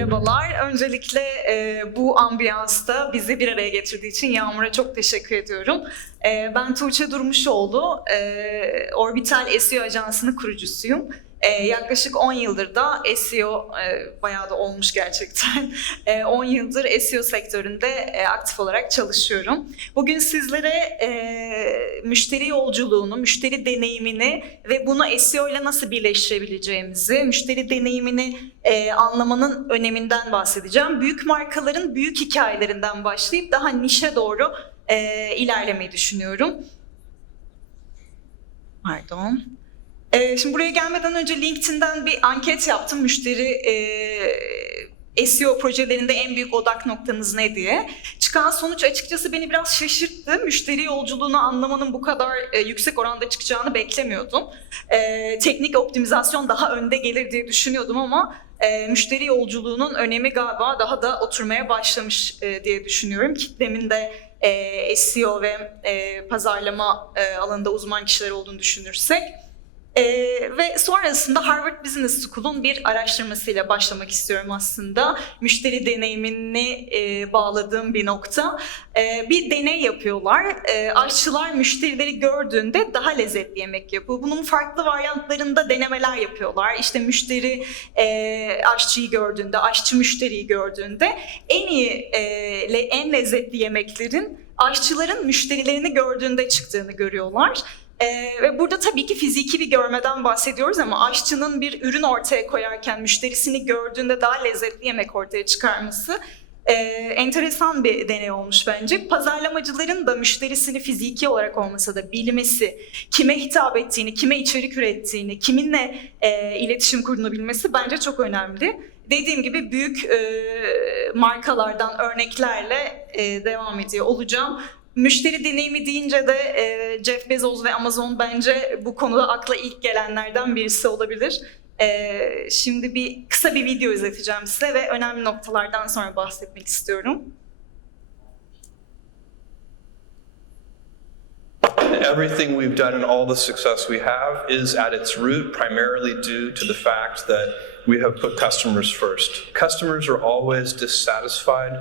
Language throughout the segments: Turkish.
Merhabalar. Öncelikle bu ambiyansta bizi bir araya getirdiği için Yağmur'a çok teşekkür ediyorum. Ben Tuğçe Durmuşoğlu, Orbital SEO Ajansı'nın kurucusuyum. Yaklaşık 10 yıldır da SEO, bayağı da olmuş gerçekten, 10 yıldır SEO sektöründe aktif olarak çalışıyorum. Bugün sizlere müşteri yolculuğunu, müşteri deneyimini ve bunu SEO ile nasıl birleştirebileceğimizi, müşteri deneyimini anlamanın öneminden bahsedeceğim. Büyük markaların büyük hikayelerinden başlayıp daha nişe doğru ilerlemeyi düşünüyorum. Pardon. Şimdi buraya gelmeden önce LinkedIn'den bir anket yaptım. Müşteri SEO projelerinde en büyük odak noktanız ne diye. Çıkan sonuç açıkçası beni biraz şaşırttı. Müşteri yolculuğunu anlamanın bu kadar yüksek oranda çıkacağını beklemiyordum. Teknik optimizasyon daha önde gelir diye düşünüyordum ama müşteri yolculuğunun önemi galiba daha da oturmaya başlamış diye düşünüyorum. Kitlemin de SEO ve pazarlama alanında uzman kişiler olduğunu düşünürsek. Ve sonrasında Harvard Business School'un bir araştırmasıyla başlamak istiyorum aslında. Müşteri deneyimini bağladığım bir nokta. Bir deney yapıyorlar. Aşçılar müşterileri gördüğünde daha lezzetli yemek yapıyor. Bunun farklı varyantlarında denemeler yapıyorlar. İşte müşteri aşçıyı gördüğünde, aşçı müşteriyi gördüğünde en iyi, en lezzetli yemeklerin aşçıların müşterilerini gördüğünde çıktığını görüyorlar. Ve burada tabii ki fiziki bir görmeden bahsediyoruz ama aşçının bir ürün ortaya koyarken müşterisini gördüğünde daha lezzetli yemek ortaya çıkarması enteresan bir deney olmuş bence. Pazarlamacıların da müşterisini fiziki olarak olmasa da bilmesi, kime hitap ettiğini, kime içerik ürettiğini, kiminle iletişim kurduğunu bilmesi bence çok önemli. Dediğim gibi büyük markalardan örneklerle devam ediyor olacağım. Müşteri deneyimi deyince de Jeff Bezos ve Amazon bence bu konuda akla ilk gelenlerden birisi olabilir. Şimdi kısa bir video izleteceğim size ve önemli noktalardan sonra bahsetmek istiyorum. Everything we've done and all the success we have is at its root primarily due to the fact that we have put customers first. Customers are always dissatisfied.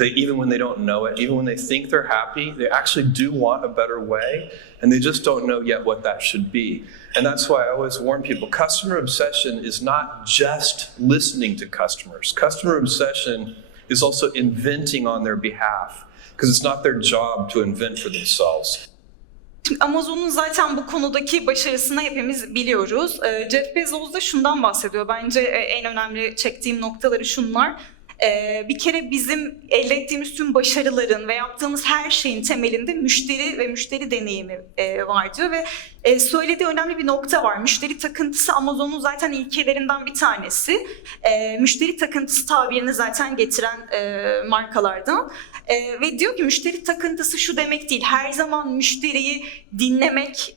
Even when they don't know it, even when they think they're happy, they actually do want a better way, and they just don't know yet what that should be. And that's why I always warn people, customer obsession is not just listening to customers. Customer obsession is also inventing on their behalf, because it's not their job to invent for themselves. Amazon'un zaten bu konudaki başarısını hepimiz biliyoruz. Jeff Bezos da şundan bahsediyor. Bence en önemli çektiğim noktaları şunlar. Bir kere bizim elde ettiğimiz tüm başarıların ve yaptığımız her şeyin temelinde müşteri ve müşteri deneyimi var diyor ve söylediği önemli bir nokta var. Müşteri takıntısı Amazon'un zaten ilkelerinden bir tanesi. Müşteri takıntısı tabirini zaten getiren markalardan. Ve diyor ki müşteri takıntısı şu demek değil. Her zaman müşteriyi dinlemek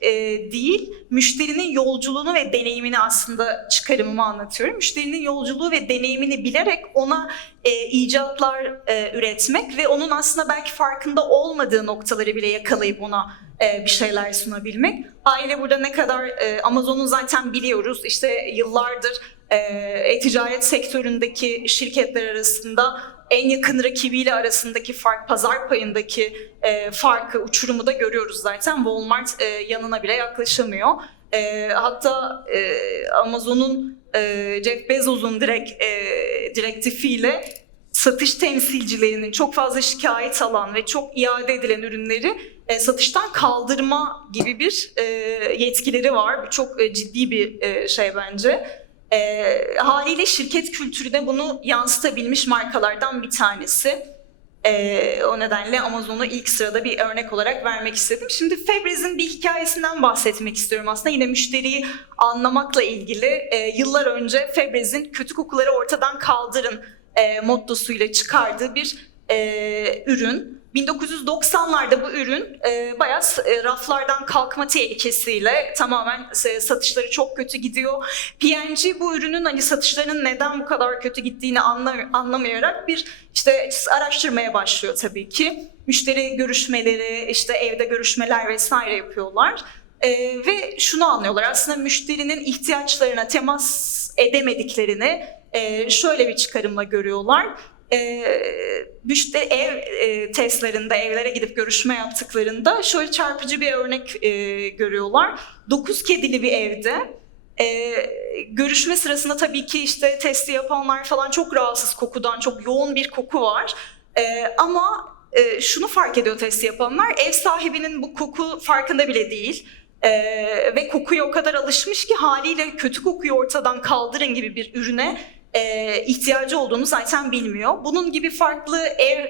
değil, müşterinin yolculuğunu ve deneyimini aslında çıkarımımı anlatıyorum. Müşterinin yolculuğu ve deneyimini bilerek ona icatlar üretmek ve onun aslında belki farkında olmadığı noktaları bile yakalayıp ona bir şeyler sunabilmek. Aile burada ne kadar Amazon'un zaten biliyoruz işte yıllardır ticaret sektöründeki şirketler arasında en yakın rakibiyle arasındaki fark, pazar payındaki farkı, uçurumu da görüyoruz zaten. Walmart yanına bile yaklaşamıyor. Hatta Amazon'un Jeff Bezos'un direktifiyle satış temsilcilerinin çok fazla şikayet alan ve çok iade edilen ürünleri satıştan kaldırma gibi bir yetkileri var. Bu çok ciddi bir şey bence. Haliyle şirket kültürüne bunu yansıtabilmiş markalardan bir tanesi. O nedenle Amazon'u ilk sırada bir örnek olarak vermek istedim. Şimdi Febre's'in bir hikayesinden bahsetmek istiyorum aslında. Yine müşteriyi anlamakla ilgili. Yıllar önce Febre's'in kötü kokuları ortadan kaldırın mottosuyla çıkardığı bir ürün. 1990'larda bu ürün bayağı raflardan kalkma tehlikesiyle tamamen satışları çok kötü gidiyor. P&G bu ürünün hani satışlarının neden bu kadar kötü gittiğini anlamayarak bir işte araştırmaya başlıyor tabii ki. Müşteri görüşmeleri, işte evde görüşmeler vesaire yapıyorlar. Ve şunu anlıyorlar, aslında müşterinin ihtiyaçlarına temas edemediklerini şöyle bir çıkarımla görüyorlar. Müşteri testlerinde, evlere gidip görüşme yaptıklarında şöyle çarpıcı bir örnek görüyorlar. 9 kedili bir evde görüşme sırasında tabii ki işte testi yapanlar falan çok rahatsız kokudan, çok yoğun bir koku var. Ama şunu fark ediyor testi yapanlar, ev sahibinin bu koku farkında bile değil. Ve kokuya o kadar alışmış ki haliyle kötü kokuyu ortadan kaldırın gibi bir ürüne ihtiyacı olduğunu zaten bilmiyor. Bunun gibi farklı ev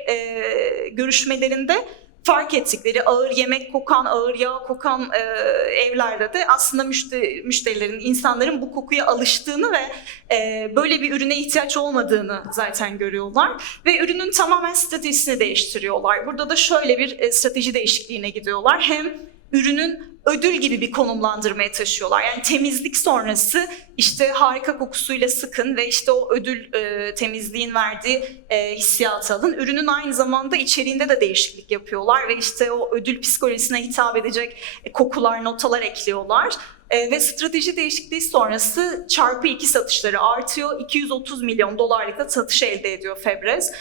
görüşmelerinde fark ettikleri ağır yemek kokan, ağır yağ kokan evlerde de aslında müşterilerin, insanların bu kokuya alıştığını ve böyle bir ürüne ihtiyaç olmadığını zaten görüyorlar. Ve ürünün tamamen stratejisini değiştiriyorlar. Burada da şöyle bir strateji değişikliğine gidiyorlar. Hem ürünün ödül gibi bir konumlandırmaya taşıyorlar. Yani temizlik sonrası işte harika kokusuyla sıkın ve işte o ödül temizliğin verdiği hissiyatı alın. Ürünün aynı zamanda içeriğinde de değişiklik yapıyorlar ve işte o ödül psikolojisine hitap edecek kokular, notalar ekliyorlar. Ve strateji değişikliği sonrası çarpı 2 satışları artıyor. 230 milyon dolarlık da satış elde ediyor Febreze.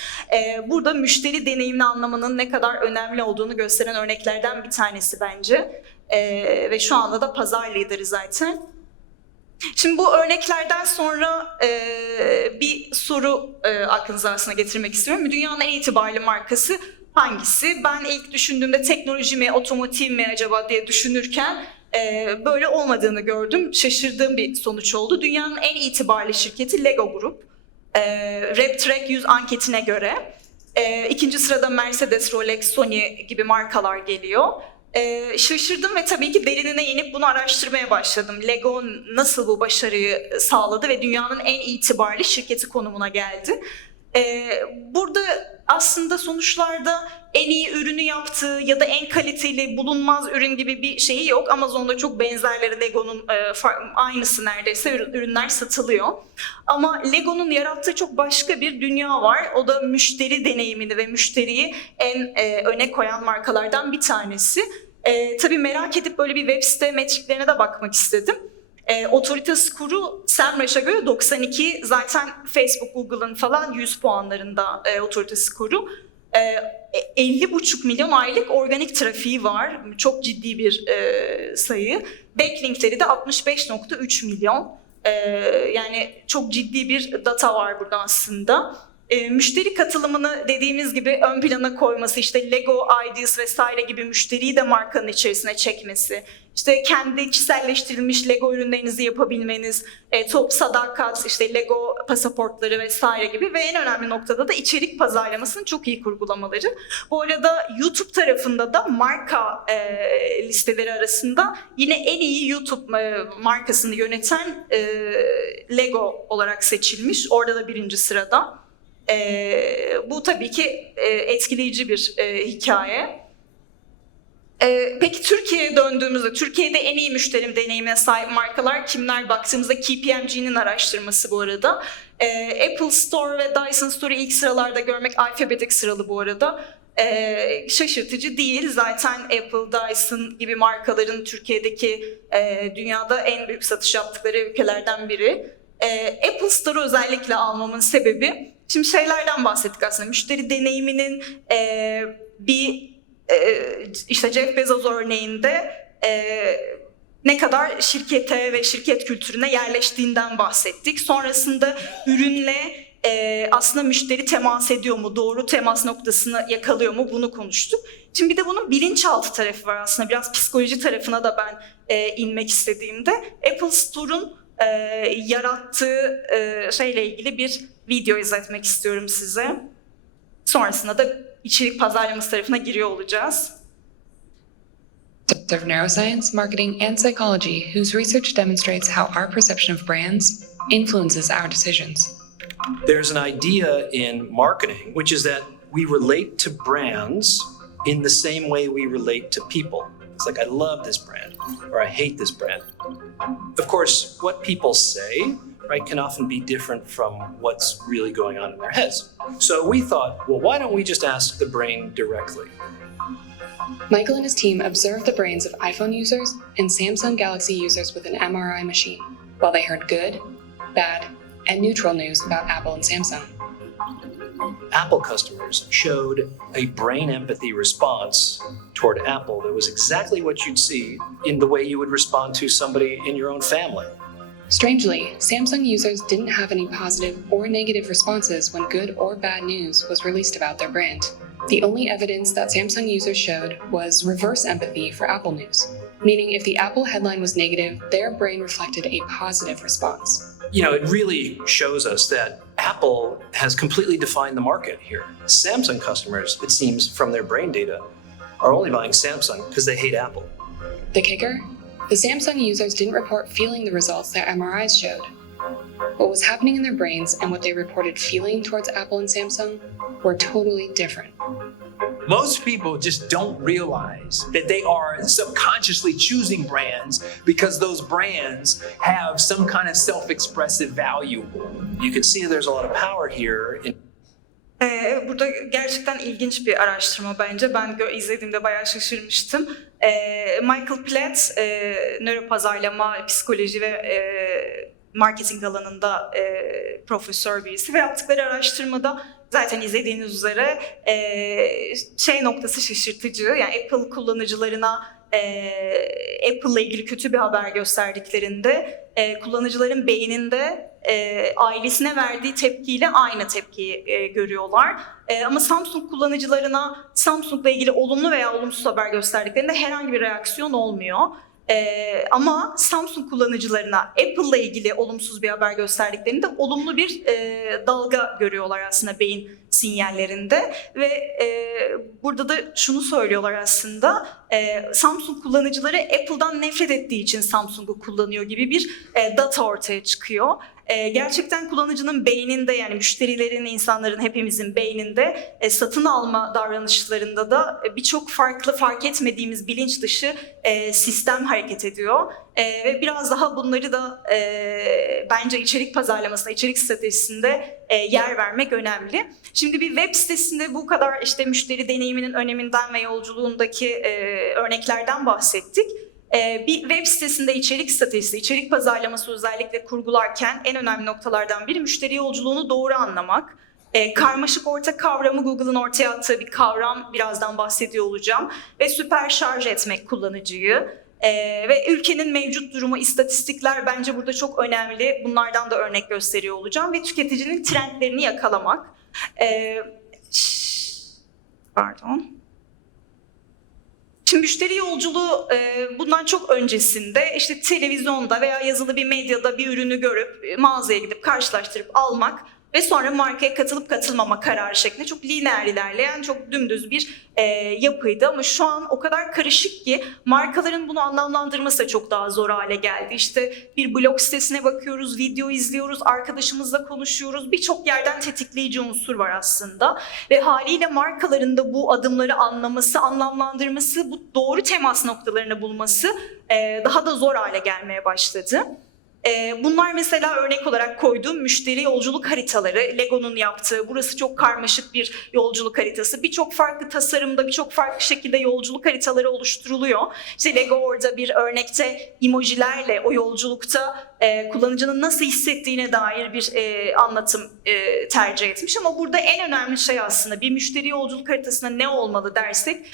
Burada müşteri deneyimini anlamanın ne kadar önemli olduğunu gösteren örneklerden bir tanesi bence. Ve şu anda da pazar lideri zaten. Şimdi bu örneklerden sonra bir soru aklınıza aslında getirmek istiyorum. Dünyanın en itibarlı markası hangisi? Ben ilk düşündüğümde teknoloji mi, otomotiv mi acaba diye düşünürken böyle olmadığını gördüm. Şaşırdığım bir sonuç oldu. Dünyanın en itibarlı şirketi Lego Group. RepTrak 100 anketine göre. İkinci sırada Mercedes, Rolex, Sony gibi markalar geliyor. Şaşırdım ve tabii ki derinine inip bunu araştırmaya başladım. Lego nasıl bu başarıyı sağladı ve dünyanın en itibarlı şirketi konumuna geldi. Burada aslında sonuçlarda en iyi ürünü yaptığı ya da en kaliteli bulunmaz ürün gibi bir şeyi yok. Amazon'da çok benzerleri Lego'nun aynısı neredeyse ürünler satılıyor. Ama Lego'nun yarattığı çok başka bir dünya var. O da müşteri deneyimini ve müşteriyi en öne koyan markalardan bir tanesi. Tabii merak edip böyle bir web site metriklerine de bakmak istedim. Otorite skoru Semrush'a göre 92, zaten Facebook, Google'ın falan 100 puanlarında otorite skoru. 50,5 milyon aylık organik trafiği var. Çok ciddi bir sayı. Backlinkleri de 65,3 milyon. Yani çok ciddi bir data var burada aslında. Müşteri katılımını dediğimiz gibi ön plana koyması, işte Lego Ideas vesaire gibi müşteriyi de markanın içerisine çekmesi, işte kendi kişiselleştirilmiş Lego ürünlerinizi yapabilmeniz, top sadakat, işte Lego pasaportları vesaire gibi ve en önemli noktada da içerik pazarlamasını çok iyi kurgulamaları. Bu arada YouTube tarafında da marka listeleri arasında yine en iyi YouTube markasını yöneten Lego olarak seçilmiş. Orada da 1. sırada. Bu tabii ki etkileyici bir hikaye. Peki Türkiye'ye döndüğümüzde, Türkiye'de en iyi müşteri deneyimine sahip markalar kimler baktığımızda KPMG'nin araştırması bu arada. Apple Store ve Dyson Store'u ilk sıralarda görmek alfabetik sıralı bu arada. Şaşırtıcı değil. Zaten Apple, Dyson gibi markaların Türkiye'deki dünyada en büyük satış yaptıkları ülkelerden biri. Apple Store'u özellikle almamın sebebi, şimdi şeylerden bahsettik aslında. Müşteri deneyiminin işte Jeff Bezos örneğinde ne kadar şirkete ve şirket kültürüne yerleştiğinden bahsettik. Sonrasında ürünle aslında müşteri temas ediyor mu, doğru temas noktasını yakalıyor mu, bunu konuştuk. Şimdi bir de bunun bilinçaltı tarafı var aslında. Biraz psikoloji tarafına da ben inmek istediğimde Apple Store'un yarattığı şeyle ilgili bir video izletmek istiyorum size. Sonrasında da içerik pazarlaması tarafına giriyor olacağız. Of neuroscience, marketing, and psychology, whose research demonstrates how our perception of brands influences our decisions. There's an idea in marketing, which is that we relate to brands in the same way we relate to people. It's like, I love this brand, or I hate this brand. Of course, what people say, right, can often be different from what's really going on in their heads. So we thought, well, why don't we just ask the brain directly? Michael and his team observed the brains of iPhone users and Samsung Galaxy users with an MRI machine. While they heard good, bad, and neutral news about Apple and Samsung. Apple customers showed a brain empathy response toward Apple that was exactly what you'd see in the way you would respond to somebody in your own family. Strangely, Samsung users didn't have any positive or negative responses when good or bad news was released about their brand. The only evidence that Samsung users showed was reverse empathy for Apple news, meaning if the Apple headline was negative, their brain reflected a positive response. You know, it really shows us that Apple has completely defined the market here. Samsung customers, it seems from their brain data, are only buying Samsung because they hate Apple. The kicker? The Samsung users didn't report feeling the results their MRIs showed. What was happening in their brains and what they reported feeling towards Apple and Samsung were totally different. Most people just don't realize that they are subconsciously choosing brands because those brands have some kind of self-expressive value. You can see there's a lot of power here in Burada gerçekten ilginç bir araştırma bence. Ben izlediğimde bayağı şaşırmıştım. Michael Platt, nöropazarlama, psikoloji ve marketing alanında profesör birisi ve yaptıkları araştırmada zaten izlediğiniz üzere noktası şaşırtıcı. Yani Apple kullanıcılarına Apple'la ilgili kötü bir haber gösterdiklerinde kullanıcıların beyninde ailesine verdiği tepkiyle aynı tepkiyi görüyorlar. Ama Samsung kullanıcılarına Samsung'la ilgili olumlu veya olumsuz haber gösterdiklerinde herhangi bir reaksiyon olmuyor. Ama Samsung kullanıcılarına Apple'la ilgili olumsuz bir haber gösterdiklerinde olumlu bir dalga görüyorlar aslında beyin sinyallerinde ve burada da şunu söylüyorlar aslında Samsung kullanıcıları Apple'dan nefret ettiği için Samsung'u kullanıyor gibi bir data ortaya çıkıyor. Gerçekten kullanıcının beyninde yani müşterilerin, insanların hepimizin beyninde satın alma davranışlarında da birçok fark etmediğimiz bilinç dışı sistem hareket ediyor. Ve biraz daha bunları da bence içerik pazarlamasında, içerik stratejisinde yer vermek önemli. Şimdi bir web sitesinde bu kadar işte müşteri deneyiminin öneminden ve yolculuğundaki örneklerden bahsettik. Bir web sitesinde içerik stratejisi, içerik pazarlaması özellikle kurgularken en önemli noktalardan biri müşteri yolculuğunu doğru anlamak. Karmaşık orta kavramı Google'ın ortaya attığı bir kavram, birazdan bahsediyor olacağım. Ve süper şarj etmek kullanıcıyı. Ve ülkenin mevcut durumu, istatistikler bence burada çok önemli. Bunlardan da örnek gösteriyor olacağım. Ve tüketicinin trendlerini yakalamak. Şimdi müşteri yolculuğu bundan çok öncesinde işte televizyonda veya yazılı bir medyada bir ürünü görüp mağazaya gidip karşılaştırıp almak ve sonra markaya katılıp katılmama kararı şeklinde çok lineer ilerleyen, çok dümdüz bir yapıydı. Ama şu an o kadar karışık ki markaların bunu anlamlandırması da çok daha zor hale geldi. İşte bir blog sitesine bakıyoruz, video izliyoruz, arkadaşımızla konuşuyoruz. Birçok yerden tetikleyici unsur var aslında. Ve haliyle markaların da bu adımları anlaması, anlamlandırması, bu doğru temas noktalarını bulması daha da zor hale gelmeye başladı. Bunlar mesela örnek olarak koyduğum müşteri yolculuk haritaları, Lego'nun yaptığı, burası çok karmaşık bir yolculuk haritası. Birçok farklı tasarımda, birçok farklı şekilde yolculuk haritaları oluşturuluyor. İşte Lego orada bir örnekte emojilerle o yolculukta kullanıcının nasıl hissettiğine dair bir anlatım tercih etmiş. Ama burada en önemli şey aslında bir müşteri yolculuk haritasında ne olmalı dersek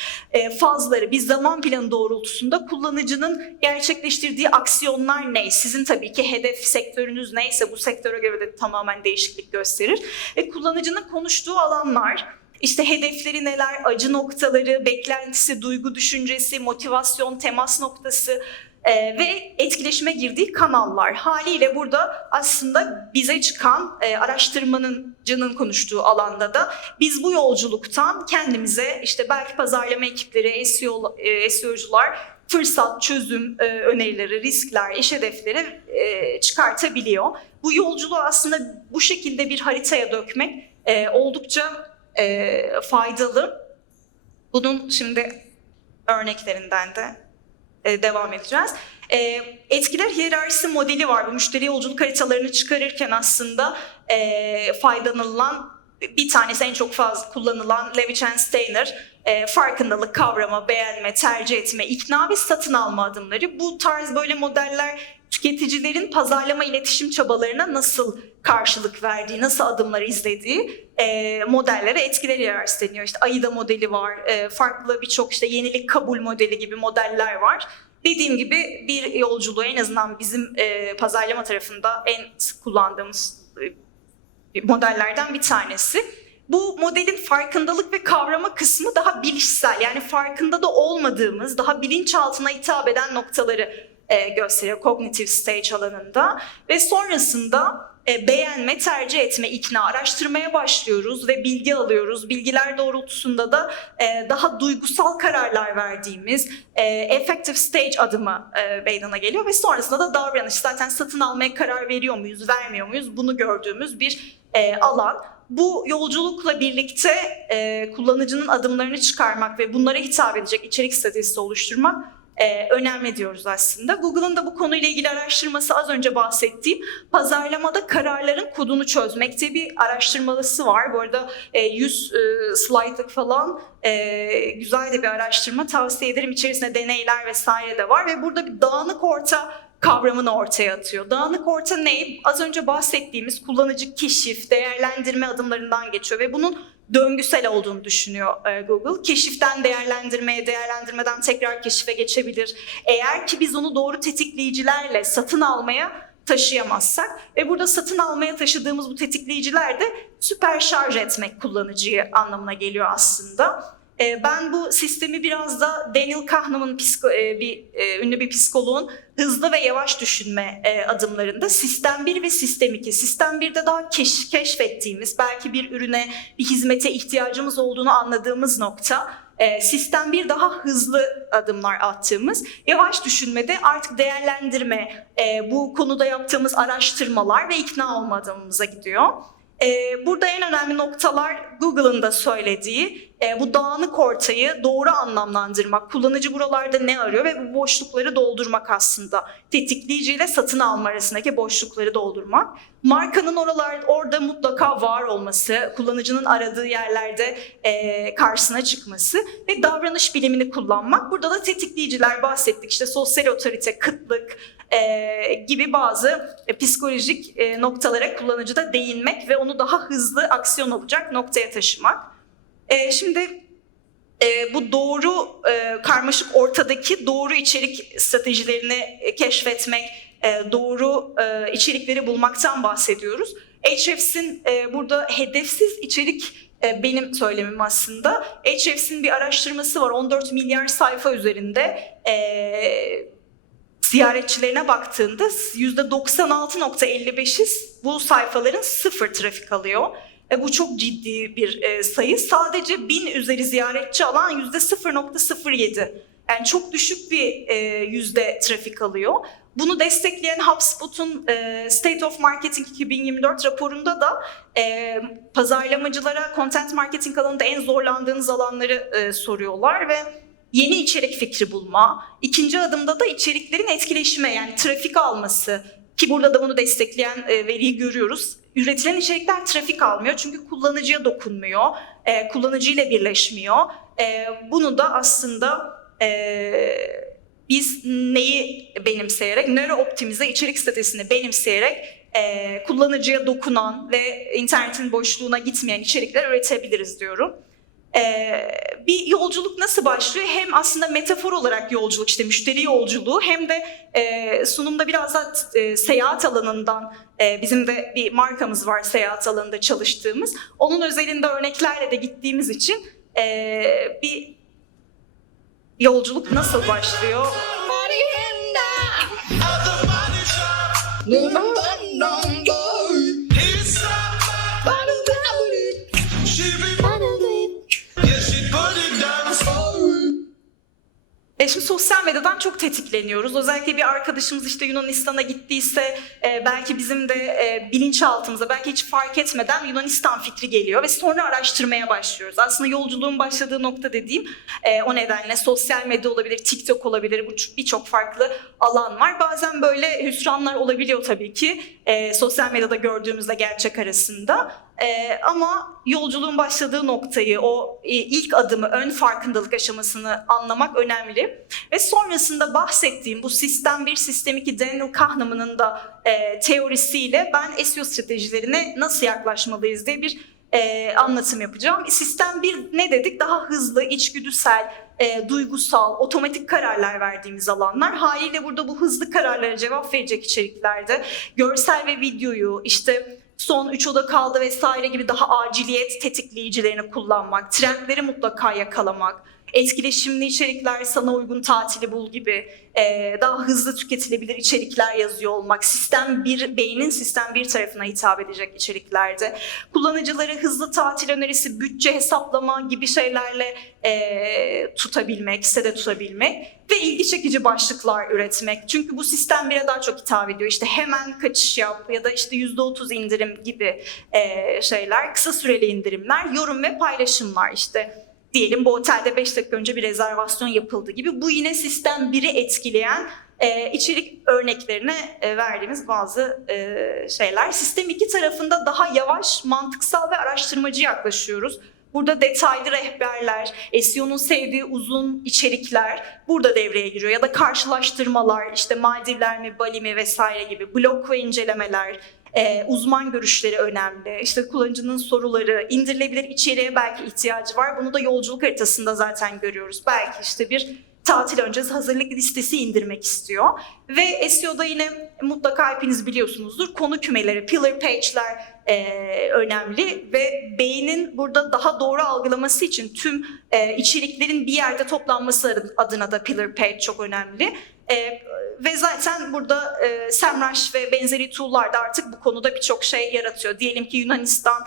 fazları, bir zaman planı doğrultusunda kullanıcının gerçekleştirdiği aksiyonlar ne? Sizin tabii ki hedef sektörünüz neyse bu sektöre göre de tamamen değişiklik gösterir. Ve kullanıcının konuştuğu alanlar, işte hedefleri neler, acı noktaları, beklentisi, duygu düşüncesi, motivasyon, temas noktası ve etkileşime girdiği kanallar. Haliyle burada aslında bize çıkan araştırmacının konuştuğu alanda da biz bu yolculuktan kendimize işte belki pazarlama ekipleri, SEO'cular fırsat, çözüm önerileri, riskler, iş hedefleri çıkartabiliyor. Bu yolculuğu aslında bu şekilde bir haritaya dökmek oldukça faydalı. Bunun şimdi örneklerinden de devam edeceğiz. Etkiler hiyerarşisi modeli var. Bu müşteri yolculuk haritalarını çıkarırken aslında faydalanılan bir tanesi en çok fazla kullanılan Levitch & Steiner, farkındalık, kavrama, beğenme, tercih etme, ikna ve satın alma adımları. Bu tarz böyle modeller tüketicilerin pazarlama iletişim çabalarına nasıl karşılık verdiği, nasıl adımları izlediği modellere etkileri yaratıyor. İşte AIDA modeli var, farklı birçok işte yenilik kabul modeli gibi modeller var. Dediğim gibi bir yolculuğu en azından bizim pazarlama tarafında en sık kullandığımız modellerden bir tanesi. Bu modelin farkındalık ve kavrama kısmı daha bilişsel, yani farkında da olmadığımız, daha bilinçaltına hitap eden noktaları gösteriyor cognitive stage alanında. Ve sonrasında beğenme, tercih etme, ikna, araştırmaya başlıyoruz ve bilgi alıyoruz. Bilgiler doğrultusunda da daha duygusal kararlar verdiğimiz affective stage adımı meydana geliyor ve sonrasında da davranış. Zaten satın almaya karar veriyor muyuz, vermiyor muyuz, bunu gördüğümüz bir alan. Bu yolculukla birlikte kullanıcının adımlarını çıkarmak ve bunlara hitap edecek içerik stratejisi oluşturmak önemli diyoruz aslında. Google'ın da bu konuyla ilgili araştırması, az önce bahsettiğim pazarlamada kararların kodunu çözmekte bir araştırması var. Bu arada 100 slaytlık falan güzel de bir araştırma, tavsiye ederim. İçerisinde deneyler vesaire de var ve burada bir dağınık orta kavramını ortaya atıyor. Dağınık orta ne? Az önce bahsettiğimiz kullanıcı keşif, değerlendirme adımlarından geçiyor ve bunun döngüsel olduğunu düşünüyor Google. Keşiften değerlendirmeye, değerlendirmeden tekrar keşife geçebilir. Eğer ki biz onu doğru tetikleyicilerle satın almaya taşıyamazsak ve burada satın almaya taşıdığımız bu tetikleyiciler de süper şarj etmek kullanıcıyı anlamına geliyor aslında. Ben bu sistemi biraz da Daniel Kahneman, ünlü bir psikoloğun hızlı ve yavaş düşünme adımlarında sistem 1 ve sistem 2. Sistem 1'de daha keşfettiğimiz, belki bir ürüne, bir hizmete ihtiyacımız olduğunu anladığımız nokta. Sistem 1 daha hızlı adımlar attığımız, yavaş düşünmede artık değerlendirme, bu konuda yaptığımız araştırmalar ve ikna olma adımımıza gidiyor. Burada en önemli noktalar Google'ın da söylediği bu dağınık ortayı doğru anlamlandırmak, kullanıcı buralarda ne arıyor ve bu boşlukları doldurmak aslında. Tetikleyiciyle satın alma arasındaki boşlukları doldurmak. Markanın orada mutlaka var olması, kullanıcının aradığı yerlerde karşısına çıkması ve davranış bilimini kullanmak. Burada da tetikleyiciler bahsettik, işte sosyal otorite, kıtlık gibi bazı psikolojik noktalara kullanıcıda değinmek ve onu daha hızlı aksiyon alacak noktaya taşımak. Şimdi bu doğru karmaşık ortadaki doğru içerik stratejilerini keşfetmek, doğru içerikleri bulmaktan bahsediyoruz. Ahrefs'in burada hedefsiz içerik benim söylemim aslında. Ahrefs'in bir araştırması var, 14 milyar sayfa üzerinde. Ziyaretçilerine baktığında %96.55'i bu sayfaların 0 trafik alıyor. Bu çok ciddi bir sayı. Sadece 1000 üzeri ziyaretçi alan %0.07. Yani çok düşük bir yüzde trafik alıyor. Bunu destekleyen HubSpot'un State of Marketing 2024 raporunda da pazarlamacılara content marketing alanında en zorlandığınız alanları soruyorlar ve yeni içerik fikri bulma. İkinci adımda da içeriklerin etkileşime, yani trafik alması, ki burada da bunu destekleyen veriyi görüyoruz. Üretilen içerikler trafik almıyor çünkü kullanıcıya dokunmuyor, kullanıcıyla birleşmiyor. Bunu da aslında biz neyi benimseyerek, nöro optimize içerik stratejisini benimseyerek kullanıcıya dokunan ve internetin boşluğuna gitmeyen içerikler üretebiliriz diyorum. Bir yolculuk nasıl başlıyor? Hem aslında metafor olarak yolculuk, işte müşteri yolculuğu, hem de sunumda biraz da seyahat alanından, bizim de bir markamız var seyahat alanında çalıştığımız. Onun özelinde örneklerle de gittiğimiz için bir yolculuk nasıl başlıyor? Şimdi sosyal medyadan çok tetikleniyoruz. Özellikle bir arkadaşımız işte Yunanistan'a gittiyse belki bizim de bilinçaltımıza, belki hiç fark etmeden Yunanistan fikri geliyor ve sonra araştırmaya başlıyoruz. Aslında yolculuğun başladığı nokta dediğim o nedenle sosyal medya olabilir, TikTok olabilir, birçok farklı alan var. Bazen böyle hüsranlar olabiliyor tabii ki. sosyal medyada gördüğümüzle gerçek arasında. Ama yolculuğun başladığı noktayı, o ilk adımı, ön farkındalık aşamasını anlamak önemli. Ve sonrasında bahsettiğim bu sistem 1, sistem 2 Daniel Kahneman'ın da teorisiyle ben SEO stratejilerine nasıl yaklaşmalıyız diye bir anlatım yapacağım. Sistem 1 ne dedik? Daha hızlı, içgüdüsel, duygusal, otomatik kararlar verdiğimiz alanlar. Haliyle burada bu hızlı kararlara cevap verecek içeriklerde görsel ve videoyu, işte son 3 oda kaldı vesaire gibi daha aciliyet tetikleyicilerini kullanmak, trendleri mutlaka yakalamak, etkileşimli içerikler, sana uygun tatili bul gibi daha hızlı tüketilebilir içerikler yazıyor olmak, beynin sistem 1 tarafına hitap edecek içeriklerde, kullanıcıları hızlı tatil önerisi, bütçe hesaplama gibi şeylerle sitede tutabilmek ve ilgi çekici başlıklar üretmek. Çünkü bu sistem 1'e daha çok hitap ediyor. İşte hemen kaçış yap ya da işte %30 indirim gibi şeyler, kısa süreli indirimler, yorum ve paylaşımlar işte. Diyelim bu otelde 5 dakika önce bir rezervasyon yapıldı gibi. Bu yine sistem 1'i etkileyen içerik örneklerine verdiğimiz bazı şeyler. Sistem 2 tarafında daha yavaş, mantıksal ve araştırmacı yaklaşıyoruz. Burada detaylı rehberler, SEO'nun sevdiği uzun içerikler burada devreye giriyor. Ya da karşılaştırmalar, işte Maldivler mi, Bali mi vesaire gibi blog ve incelemeler, uzman görüşleri önemli. İşte kullanıcının soruları, indirilebilir içeriğe belki ihtiyacı var. Bunu da yolculuk haritasında zaten görüyoruz. Belki işte bir tatil öncesi hazırlık listesi indirmek istiyor. Ve SEO'da yine mutlaka hepiniz biliyorsunuzdur. Konu kümeleri, pillar page'ler önemli ve beynin burada daha doğru algılaması için tüm içeriklerin bir yerde toplanması adına da pillar page çok önemli. Ve zaten burada SEMrush ve benzeri tool'lar da artık bu konuda birçok şey yaratıyor. Diyelim ki Yunanistan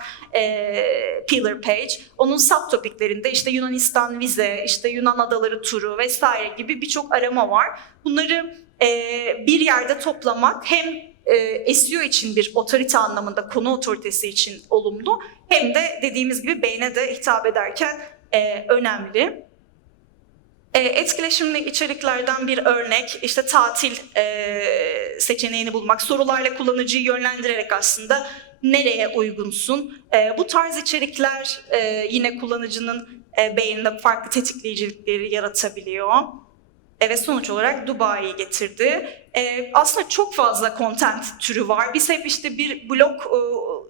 pillar page, onun subtopiklerinde işte Yunanistan vize, işte Yunan adaları turu vesaire gibi birçok arama var. Bunları bir yerde toplamak hem SEO için bir otorite anlamında, konu otoritesi için olumlu, hem de dediğimiz gibi beyne de hitap ederken önemli. Etkileşimli içeriklerden bir örnek, işte tatil seçeneğini bulmak, sorularla kullanıcıyı yönlendirerek aslında nereye uygunsun. Bu tarz içerikler yine kullanıcının beyninde farklı tetikleyicilikleri yaratabiliyor. Ve sonuç olarak Dubai'yi getirdi. Aslında çok fazla content türü var. Biz hep işte bir blog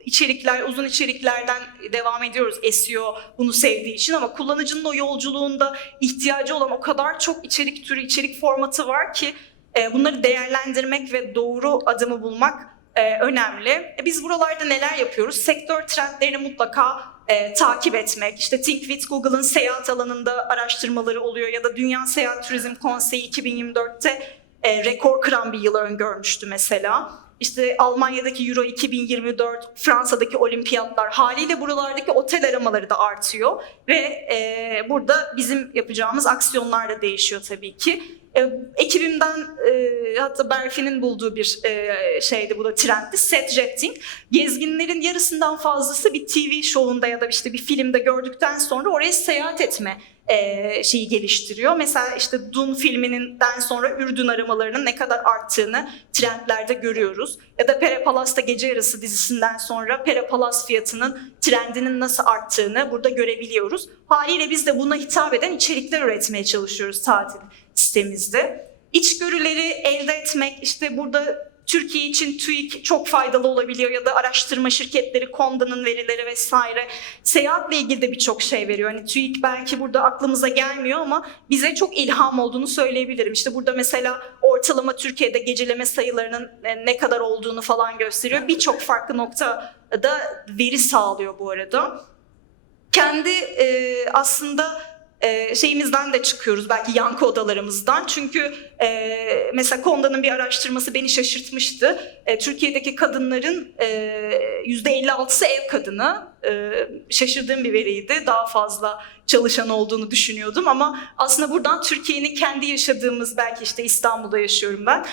içerikler, uzun içeriklerden devam ediyoruz SEO bunu sevdiği için, ama kullanıcının o yolculuğunda ihtiyacı olan o kadar çok içerik türü, içerik formatı var ki bunları değerlendirmek ve doğru adımı bulmak önemli. Biz buralarda neler yapıyoruz? Sektör trendlerini mutlaka takip etmek. İşte Think with Google'ın seyahat alanında araştırmaları oluyor ya da Dünya Seyahat Turizm Konseyi 2024'te rekor kıran bir yıl öngörmüştü mesela. İşte Almanya'daki Euro 2024, Fransa'daki olimpiyatlar, haliyle buralardaki otel aramaları da artıyor ve burada bizim yapacağımız aksiyonlar da değişiyor tabii ki. Ekibimden hatta Berfi'nin bulduğu bir şeydi, bu da trenddi, set jetting. Gezginlerin yarısından fazlası bir TV şovunda ya da işte bir filmde gördükten sonra oraya seyahat etme şeyi geliştiriyor. Mesela işte Dune filminden sonra Ürdün aramalarının ne kadar arttığını trendlerde görüyoruz. Ya da Pere Palas'ta Gece Yarısı dizisinden sonra Pere Palas fiyatının trendinin nasıl arttığını burada görebiliyoruz. Haliyle biz de buna hitap eden içerikler üretmeye çalışıyoruz tatil sitemizde. İçgörüleri elde etmek, işte burada Türkiye için TÜİK çok faydalı olabiliyor ya da araştırma şirketleri, Konda'nın verileri vesaire. Seyahatle ilgili de birçok şey veriyor. Hani TÜİK belki burada aklımıza gelmiyor ama bize çok ilham olduğunu söyleyebilirim. İşte burada mesela ortalama Türkiye'de geceleme sayılarının ne kadar olduğunu falan gösteriyor. Birçok farklı noktada veri sağlıyor bu arada. Kendi aslında şeyimizden de çıkıyoruz, belki yankı odalarımızdan. Çünkü mesela Konda'nın bir araştırması beni şaşırtmıştı. Türkiye'deki kadınların %56'sı ev kadını. Şaşırdığım bir veriydi. Daha fazla çalışan olduğunu düşünüyordum ama aslında buradan Türkiye'nin kendi yaşadığımız, belki işte İstanbul'da yaşıyorum ben,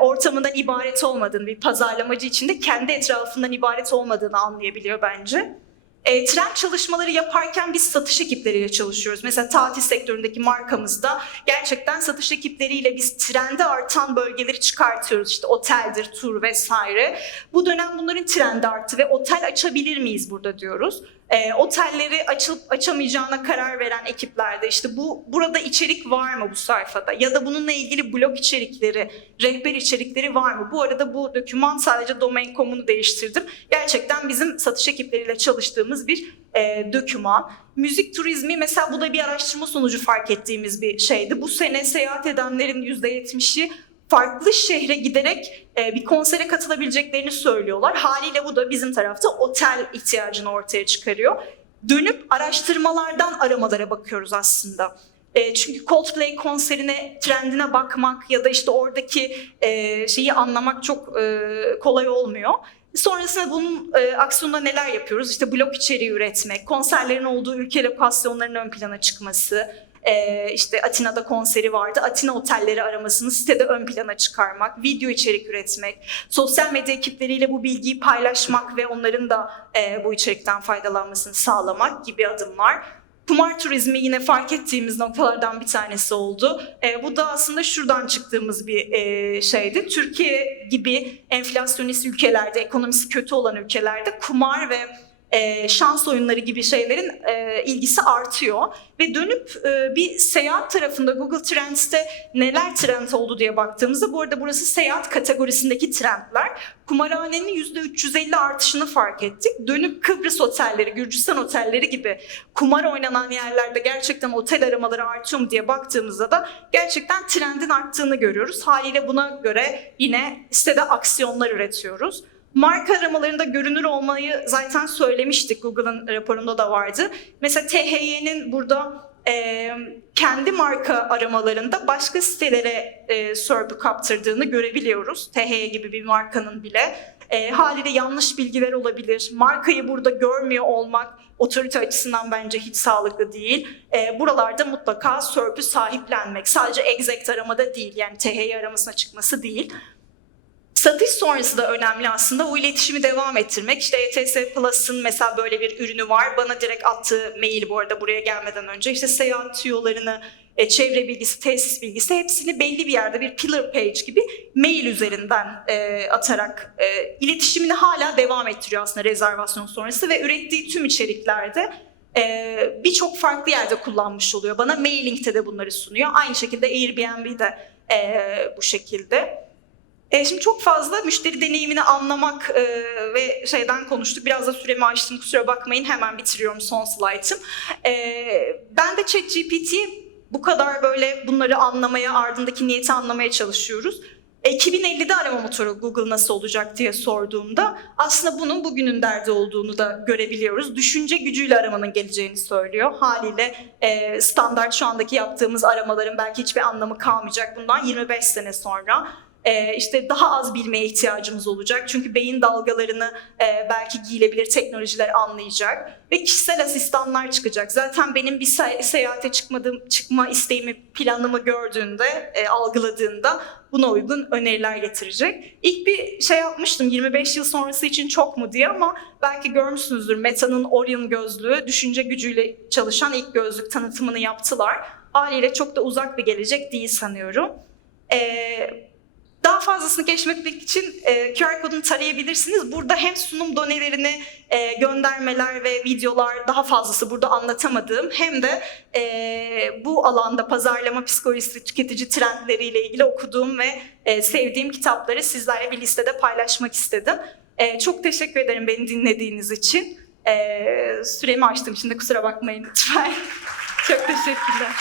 ortamından ibaret olmadığını, bir pazarlamacı için de kendi etrafından ibaret olmadığını anlayabiliyor bence. Trend çalışmaları yaparken biz satış ekipleriyle çalışıyoruz. Mesela tatil sektöründeki markamızda gerçekten satış ekipleriyle biz trendi artan bölgeleri çıkartıyoruz. İşte oteldir, tur vesaire. Bu dönem bunların trendi arttı ve otel açabilir miyiz burada diyoruz. Otelleri açılıp açamayacağına karar veren ekiplerde işte burada içerik var mı bu sayfada ya da bununla ilgili blog içerikleri, rehber içerikleri var mı? Bu arada bu doküman sadece domain.com'unu değiştirdim. Gerçekten bizim satış ekipleriyle çalıştığımız bir doküman. Müzik turizmi mesela bu da bir araştırma sonucu fark ettiğimiz bir şeydi. Bu sene seyahat edenlerin %70'i farklı şehre giderek bir konsere katılabileceklerini söylüyorlar. Haliyle bu da bizim tarafta otel ihtiyacını ortaya çıkarıyor. Dönüp araştırmalardan aramalara bakıyoruz aslında. Çünkü Coldplay konserine, trendine bakmak ya da işte oradaki şeyi anlamak çok kolay olmuyor. Sonrasında bunun aksiyonunda neler yapıyoruz? İşte blog içeriği üretmek, konserlerin olduğu ülke lokasyonlarının ön plana çıkması, işte Atina'da konseri vardı. Atina otelleri aramasını sitede ön plana çıkarmak, video içerik üretmek, sosyal medya ekipleriyle bu bilgiyi paylaşmak ve onların da bu içerikten faydalanmasını sağlamak gibi adımlar. Kumar turizmi yine fark ettiğimiz noktalardan bir tanesi oldu. Bu da aslında şuradan çıktığımız bir şeydi. Türkiye gibi enflasyonist ülkelerde, ekonomisi kötü olan ülkelerde kumar ve şans oyunları gibi şeylerin ilgisi artıyor. Ve dönüp bir seyahat tarafında Google Trends'te neler trend oldu diye baktığımızda, bu arada burası seyahat kategorisindeki trendler. Kumarhanenin %350 artışını fark ettik. Dönüp Kıbrıs otelleri, Gürcistan otelleri gibi kumar oynanan yerlerde gerçekten otel aramaları artıyor mu diye baktığımızda da gerçekten trendin arttığını görüyoruz. Haliyle buna göre yine sitede aksiyonlar üretiyoruz. Marka aramalarında görünür olmayı zaten söylemiştik. Google'ın raporunda da vardı. Mesela THY'nin burada kendi marka aramalarında başka sitelere SERP'ü kaptırdığını görebiliyoruz. THY gibi bir markanın bile. Haliyle yanlış bilgiler olabilir. Markayı burada görmüyor olmak otorite açısından bence hiç sağlıklı değil. Buralarda mutlaka SERP'ü sahiplenmek. Sadece exact aramada değil, yani THY aramasına çıkması değil. Satış sonrası da önemli aslında. O iletişimi devam ettirmek. İşte ETS Plus'ın mesela böyle bir ürünü var. Bana direkt attığı mail, bu arada buraya gelmeden önce, işte seyahat tüyolarını, çevre bilgisi, tesis bilgisi hepsini belli bir yerde bir pillar page gibi mail üzerinden atarak iletişimini hala devam ettiriyor aslında rezervasyon sonrası ve ürettiği tüm içeriklerde birçok farklı yerde kullanmış oluyor. Bana mailing'te de bunları sunuyor. Aynı şekilde Airbnb'de bu şekilde. Şimdi çok fazla müşteri deneyimini anlamak ve şeyden konuştuk. Biraz da süremi aştım, kusura bakmayın. Hemen bitiriyorum, son slaytım. Ben de ChatGPT'ye bu kadar böyle bunları anlamaya, ardındaki niyeti anlamaya çalışıyoruz. 2050'de arama motoru Google nasıl olacak diye sorduğumda aslında bunun bugünün derdi olduğunu da görebiliyoruz. Düşünce gücüyle aramanın geleceğini söylüyor. Haliyle standart şu andaki yaptığımız aramaların belki hiçbir anlamı kalmayacak bundan 25 sene sonra. İşte daha az bilmeye ihtiyacımız olacak. Çünkü beyin dalgalarını belki giyilebilir teknolojiler anlayacak. Ve kişisel asistanlar çıkacak. Zaten benim bir seyahate çıkma isteğimi, planımı gördüğünde, algıladığında buna uygun öneriler getirecek. İlk bir şey yapmıştım 25 yıl sonrası için çok mu diye, ama belki görmüşsünüzdür. Meta'nın Orion gözlüğü düşünce gücüyle çalışan ilk gözlük tanıtımını yaptılar. Haliyle çok da uzak bir gelecek değil sanıyorum. Daha fazlasını keşfetmek için QR kodunu tarayabilirsiniz. Burada hem sunum donelerini, göndermeler ve videolar, daha fazlası burada anlatamadığım, hem de bu alanda pazarlama psikolojisi, tüketici trendleriyle ilgili okuduğum ve sevdiğim kitapları sizlerle bir listede paylaşmak istedim. Çok teşekkür ederim beni dinlediğiniz için. Süremi aştığım için de kusura bakmayın lütfen. Çok teşekkürler.